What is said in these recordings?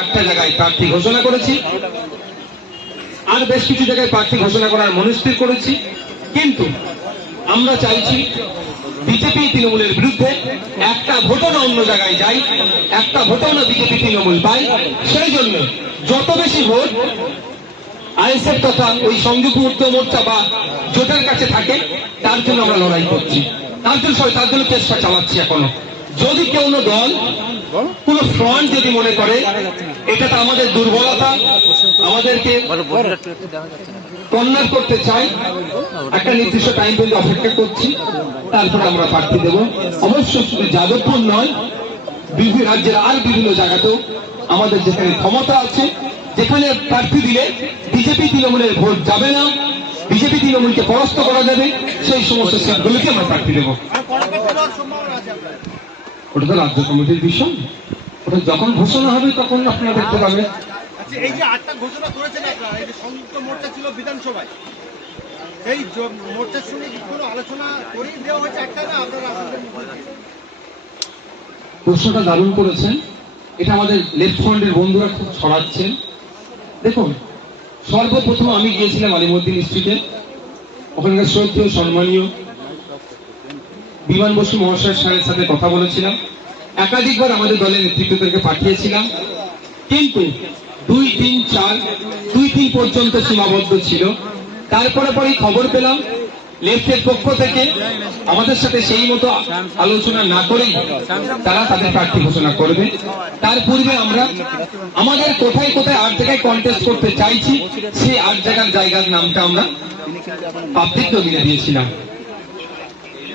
আটটা জায়গায় প্রার্থী ঘোষণা করেছি। আর বেশ কিছু জায়গায় প্রার্থী ঘোষণা করার মনস্থির করেছি। কিন্তু আমরা চাইছি বিজেপি তৃণমূলের বিরুদ্ধে একটা ভোটও না অন্য জায়গায় যাই, একটা ভোটও না বিজেপি তৃণমূল পাই। সেই জন্য যত বেশি ভোট আইএসএফ তথা ওই সংযুক্ত মোর্চা বা জোটের কাছে থাকে, তার জন্য আমরা লড়াই করছি। তার জন্য তার জন্য চেষ্টা চালাচ্ছি এখনও। যদি কেউ দল কোন ফ্রন্ট যদি মনে করে, এটা তো আমাদের দুর্বলতা, আমাদেরকে কর্নার করতে চাই। একটা নির্দিষ্ট টাইম পর্যন্ত অপেক্ষা করছি, তারপরে আমরা প্রার্থী দেব। অবশ্য শুধু যাদবপুর নয়, বিভিন্ন রাজ্যের আর বিভিন্ন জায়গাতেও আমাদের যেখানে ক্ষমতা আছে, যেখানে প্রার্থী দিলে বিজেপি তৃণমূলের ভোট যাবে না, বিজেপি তৃণমূলকে পরাস্ত করা যাবে, সেই সমস্ত সিটগুলোকে আমরা প্রার্থী দেবো। ওটা তো রাজ্য কমিটির বিষয়। ওটা যখন ঘোষণা হবে তখন আপনারা দেখতে পাবেন এই যে আটটা ঘোষণা করেছেন আপনারা এই যে সংযুক্ত মোর্চা ছিল বিধানসভায় এই মোর্চার সঙ্গে কোনো আলোচনা করেই দেওয়া হয়েছে একটা না আপনারা প্রশ্নটা দারুণ করেছেন। এটা আমাদের লেফট ফ্রন্টের বন্ধুরা খুব ছড়াচ্ছেন। দেখুন সর্বপ্রথম আমি গিয়েছিলাম আলিমুদ্দিন স্ট্রিটে। ওখানকার শ্রদ্ধেয় সম্মানীয়। বিমান বসু মহাশয় স্যারের সাথে কথা বলেছিলাম। একাধিকবার আমাদের দলের নেতৃত্বদেরকে পাঠিয়েছিলাম। কিন্তু দুই তিন চার, দুই তিন পর্যন্ত সীমাবদ্ধ ছিল। তারপরে পরেই খবর পেলাম, লেফটের পক্ষ থেকে আমাদের সাথে সেই মতো আলোচনা না করেই তারা তাদের প্রার্থী ঘোষণা করবে। তার পূর্বে আমরা আমাদের কোথায় কোথায় আট জায়গায় কন্টেস্ট করতে চাইছি, সেই আট জায়গার জায়গার নামটা আমরা পাবলিক দিয়েছিলাম।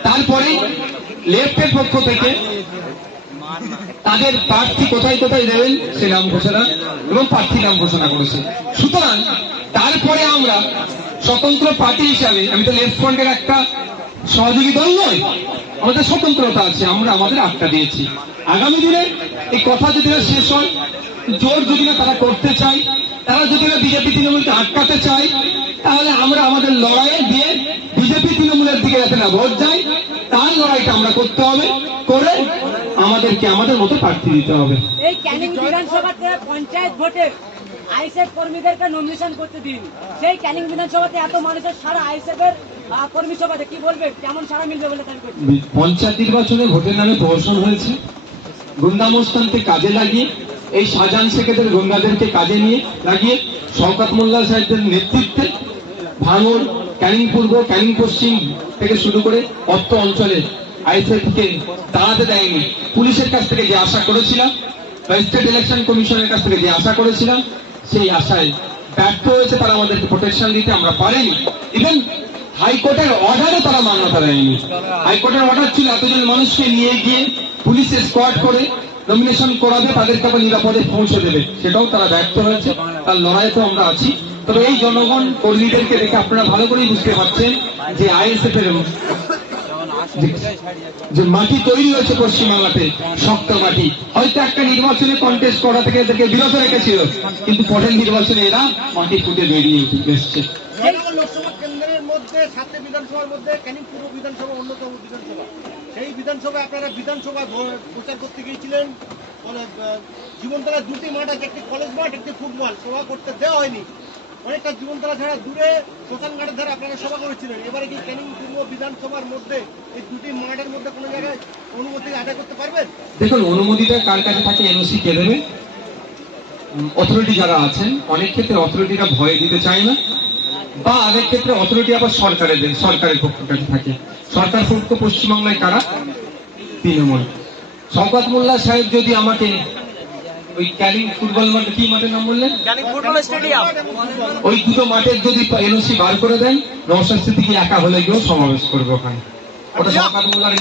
তারপরে লেফটের পক্ষ থেকে তাদের প্রার্থী কোথায় কোথায় দেবেন সে নাম ঘোষণা এবং প্রার্থী নাম ঘোষণা করেছে। সুতরাং তারপরে আমরা স্বতন্ত্র পার্টি হিসাবে, আমি তো লেফট ফ্রন্টের একটা সহযোগী দল নয়, আমাদের স্বতন্ত্রতা আছে, আমরা আমাদের আটটা দিয়েছি। আগামী দিনে এই কথা যদি না শেষ হয়, জোর যদি না তারা করতে চায়, তারা যদি না বিজেপি তৃণমূলকে আটকাতে চায়, তাহলে আমরা আমাদের লড়াইয়ে না ভোট যায় তার লড়াইটা আমরা করতে হবে করে আমাদেরকে আমাদের মতো প্রার্থী দিতে হবে। এই ক্যানিং বিধানসভাতে পঞ্চায়েত ভোটে আইসএফ কর্মীদেরকে নমিনেশন করতে দিন। সেই ক্যানিং বিধানসভাতে এত মানুষের সারা আইসএফ এর কর্মী সভাতে কি বলবে? কেমন সারা মিলবে বলে দাবি করছে পঞ্চায়েত নির্বাচনে ভোটের নামে প্রহসন হয়েছে। গুন্ডামস্তানকে কাজে লাগিয়ে এই শাহজাহান শেখেদের গুন্ডাদেরকে কাজে নিয়ে লাগিয়ে শওকাত মোল্লা সাহেবদের নেতৃত্বে ভাঙর ক্যানিং পূর্ব ক্যানিং পশ্চিম থেকে শুরু করে অর্থ অঞ্চলে আইসিআইকে দাঁড়াতে দেয়নি। পুলিশের কাছ থেকে যে আশা করেছিলাম বা স্টেট ইলেকশন কমিশনের কাছ থেকে যে আশা করেছিলাম, সেই আশায় ব্যর্থ হয়েছে তারা আমাদেরকে প্রোটেকশন দিতে, আমরা পারিনি। ইভেন হাইকোর্টের অর্ডারও তারা মান্যতা দেয়নি। হাইকোর্টের অর্ডার ছিল এতজন মানুষকে নিয়ে গিয়ে পুলিশ স্কোয়াড করে নমিনেশন করাবে, তাদেরকে আবার নিরাপদে পৌঁছে দেবে। সেটাও তারা ব্যর্থ হয়েছে। তার লড়াইতে আমরা আছি। তবে এই জনগণ কর্মীদেরকে দেখে আপনারা ভালো করেই বুঝতে পারছেন যে আইএসএফ এর যে- মাটি তৈরি হয়েছে পশ্চিমবাংলাতে, শক্ত মাটি। হয়তো একটা নির্বাচনে কন্টেস্ট করা থেকে এদেরকে বিরত রেখেছিল, কিন্তু পরের নির্বাচনে এরা মাটি ফুটে বেরিয়ে এসছে। সেই বিধানসভায় আপনারা করতে গিয়েছিলেন। দুটি মাঠ আছে, একটি কলেজ মাঠ, একটি ফুটবল। সভা করতে দেওয়া হয়নি। অনেকটা জীবনতলা ছাড়া দূরে শ্মশানঘাটের ধারে আপনারা সভা করেছিলেন। এবারে কি ক্যানিং পূর্ব বিধানসভার মধ্যে এই দুটি মাঠের মধ্যে কোনো জায়গায় অনুমতি আদায় করতে পারবেন? দেখুন অনুমোদিত কার কাছে থাকে এনওসি কে দেবে। অথরিটি যারা আছেন, অনেক ক্ষেত্রে অথরিটিরা ভয় দিতে চায় না। বা অনেক ক্ষেত্রে অথরিটি আবার সরকারের দেন সরকারের পক্ষ কাছে থাকে। সরকার পক্ষ পশ্চিমবাংলায় কারা? তৃণমূল। শওকত মোল্লা সাহেব যদি আমাকে ওই ক্যালিং ফুটবল মাঠে কি মাঠের নাম বললেন? ওই দুটো মাঠের যদি এনওসি বার করে দেন নওশাদ সিদ্দিকী একা হলে গিয়েও সমাবেশ করবে ওখানে। ওটা মোল্লার